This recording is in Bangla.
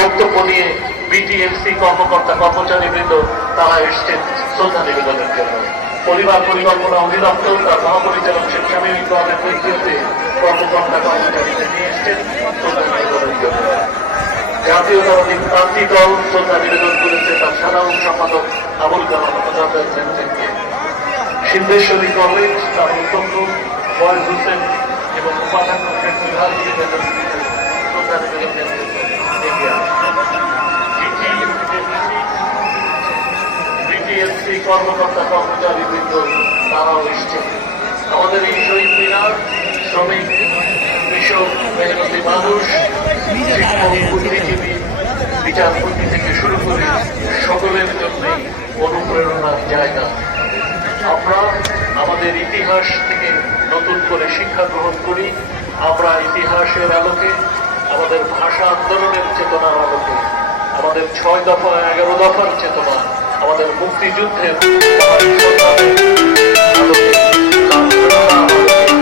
বক্তব্য নিয়ে বিটিএমসি কর্মকর্তা, কর্মচারীবৃন্দ, তারা এসছেন শ্রদ্ধা নিবেদনের জন্য। পরিবার পরিকল্পনা অধিদপ্তর, তার মহাপরিচালক শেখ স্বামী ইকবালের নেতৃত্বে কর্মকর্তা, কর্মচারীদের নিয়ে এসছেন শ্রদ্ধা নিবেদনের জন্য। জাতীয়তাবাদী দল শ্রদ্ধা নিবেদন করেছে তার সাধারণ সম্পাদক আবুল কালাম মুখোপাধ্যায় সিদ্ধেশ্বরী কলেজ, তার অধ্যক্ষ ফয়েজ হোসেন এবং আসছেন। বিটিএসসি কর্মকর্তা কর্মচারী বৃন্দ, তারাও এসছেন আমাদের এই শহীদ মিনার, শ্রমিক, কৃষক মেহনতি মানুষ বিচারপতি থেকে শুরু করে সকলের জন্যই অনুপ্রেরণার জায়গা আমরা আমাদের ইতিহাস থেকে নতুন করে শিক্ষা গ্রহণ করি। আমরা ইতিহাসের আলোকে, আমাদের ভাষা আন্দোলনের চেতনার আলোকে, আমাদের ছয় দফা, এগারো দফার চেতনা, আমাদের মুক্তিযুদ্ধের